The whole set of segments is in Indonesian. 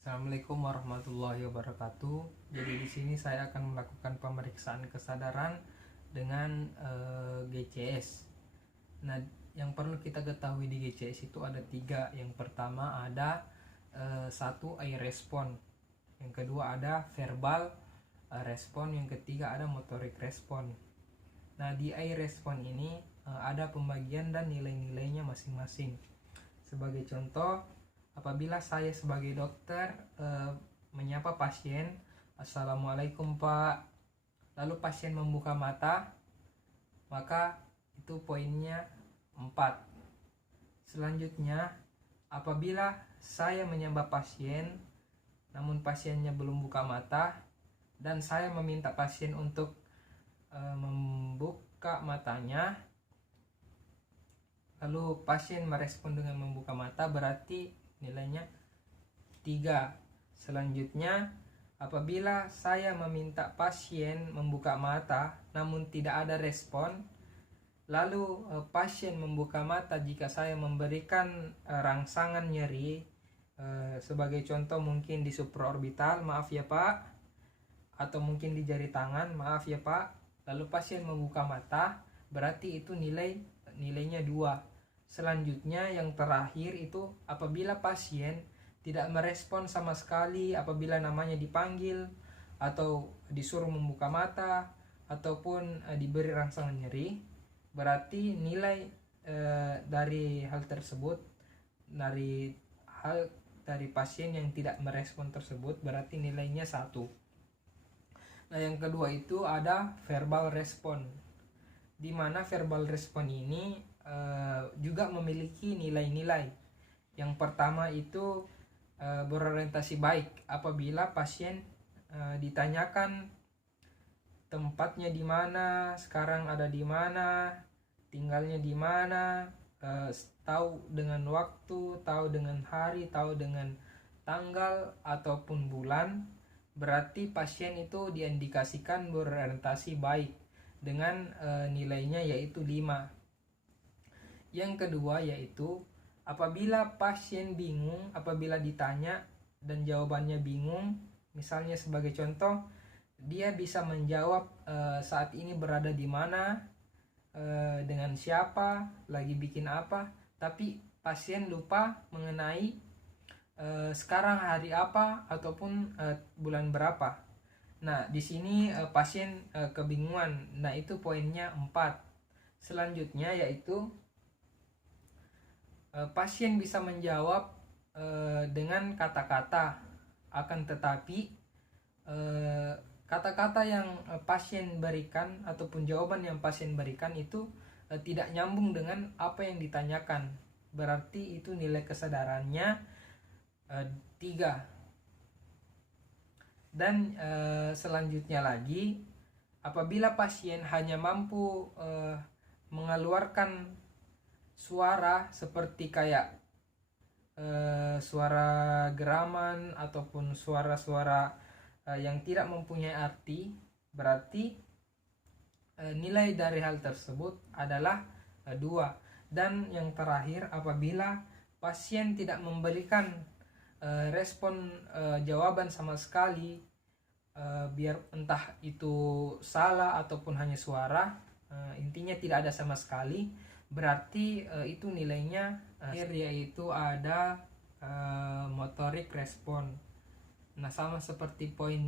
Assalamualaikum warahmatullahi wabarakatuh. Jadi di sini saya akan melakukan pemeriksaan kesadaran dengan GCS. Nah, yang perlu kita ketahui di GCS itu ada 3. Yang pertama ada 1 eye respon, yang kedua ada verbal respon, yang ketiga ada motorik respon. Nah, di eye respon ini ada pembagian dan nilai-nilainya masing-masing. Sebagai contoh, apabila saya sebagai dokter menyapa pasien, "Assalamualaikum Pak," lalu pasien membuka mata, maka itu poinnya 4. Selanjutnya, apabila saya menyapa pasien namun pasiennya belum buka mata dan saya meminta pasien untuk membuka matanya, lalu pasien merespon dengan membuka mata, berarti nilainya 3. Selanjutnya, apabila saya meminta pasien membuka mata namun tidak ada respon, lalu pasien membuka mata jika saya memberikan rangsangan nyeri, sebagai contoh mungkin di supraorbital, "Maaf ya Pak," atau mungkin di jari tangan, "Maaf ya Pak," lalu pasien membuka mata, berarti itu nilainya 2. Selanjutnya yang terakhir itu apabila pasien tidak merespon sama sekali apabila namanya dipanggil atau disuruh membuka mata ataupun diberi rangsangan nyeri, berarti nilai dari hal tersebut, dari pasien yang tidak merespon tersebut, berarti nilainya 1. Nah, yang kedua itu ada verbal respon, di mana verbal respon ini juga memiliki nilai-nilai. Yang pertama itu berorientasi baik, apabila pasien ditanyakan tempatnya di mana, sekarang ada di mana, tinggalnya di mana, tahu dengan waktu, tahu dengan hari, tahu dengan tanggal ataupun bulan, berarti pasien itu diindikasikan berorientasi baik dengan nilainya yaitu 5. Yang kedua yaitu apabila pasien bingung apabila ditanya dan jawabannya bingung, misalnya sebagai contoh, dia bisa menjawab saat ini berada di mana, dengan siapa, lagi bikin apa, tapi pasien lupa mengenai sekarang hari apa ataupun bulan berapa. Nah, di sini pasien kebingungan. Nah, itu poinnya 4. Selanjutnya yaitu pasien bisa menjawab dengan kata-kata, akan tetapi kata-kata yang pasien berikan ataupun jawaban yang pasien berikan itu tidak nyambung dengan apa yang ditanyakan, berarti itu nilai kesadarannya 3. Dan selanjutnya lagi, apabila pasien hanya mampu mengeluarkan suara seperti kayak suara geraman ataupun suara-suara yang tidak mempunyai arti, berarti nilai dari hal tersebut adalah 2. Dan yang terakhir, apabila pasien tidak memberikan respon jawaban sama sekali, biar entah itu salah ataupun hanya suara, intinya tidak ada sama sekali, berarti itu nilainya yaitu ada motorik respon. Nah, sama seperti poin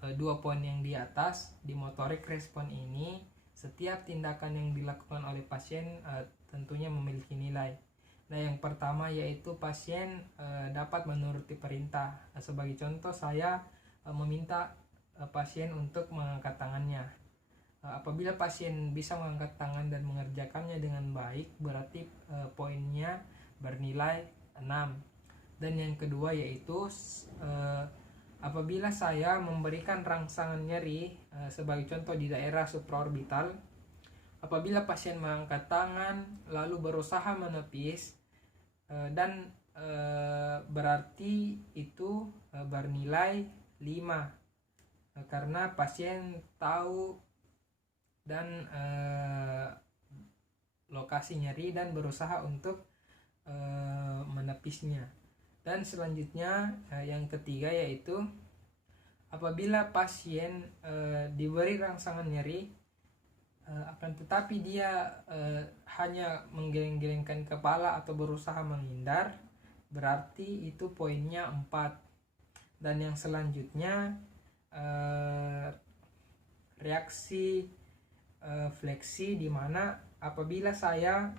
2 poin yang di atas, di motorik respon ini setiap tindakan yang dilakukan oleh pasien tentunya memiliki nilai. Nah, yang pertama yaitu pasien dapat menuruti perintah. Nah, sebagai contoh, saya meminta pasien untuk mengangkat tangannya. Apabila pasien bisa mengangkat tangan dan mengerjakannya dengan baik, berarti poinnya bernilai 6. Dan yang kedua yaitu apabila saya memberikan rangsangan nyeri, sebagai contoh di daerah supraorbital, apabila pasien mengangkat tangan lalu berusaha menepis, dan berarti itu bernilai 5, karena pasien tahu dan lokasi nyeri dan berusaha untuk menepisnya. Dan selanjutnya yang ketiga yaitu apabila pasien diberi rangsangan nyeri akan tetapi dia hanya menggeleng-gelengkan kepala atau berusaha menghindar, berarti itu poinnya 4. Dan yang selanjutnya reaksi fleksi, di mana apabila saya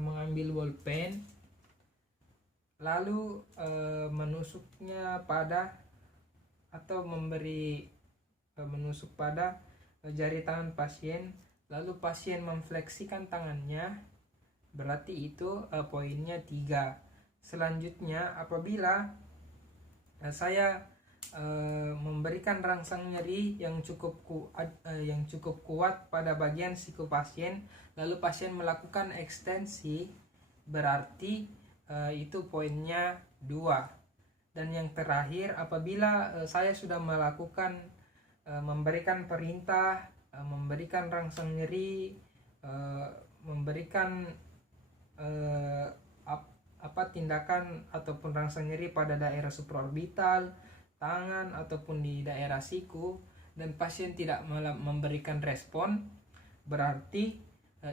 mengambil bolpen lalu menusuknya pada atau menusuk pada jari tangan pasien, lalu pasien memfleksikan tangannya, berarti itu poinnya 3. Selanjutnya apabila saya memberikan rangsang nyeri yang cukup kuat pada bagian siku pasien, lalu pasien melakukan ekstensi, berarti itu poinnya 2. Dan yang terakhir, apabila saya sudah melakukan memberikan perintah, memberikan rangsang nyeri, memberikan tindakan ataupun rangsang nyeri pada daerah supraorbital, tangan ataupun di daerah siku, dan pasien tidak memberikan respon, berarti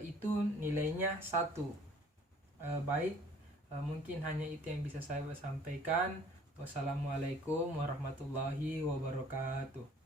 itu nilainya 1. Baik, mungkin hanya itu yang bisa saya sampaikan. Wassalamualaikum warahmatullahi wabarakatuh.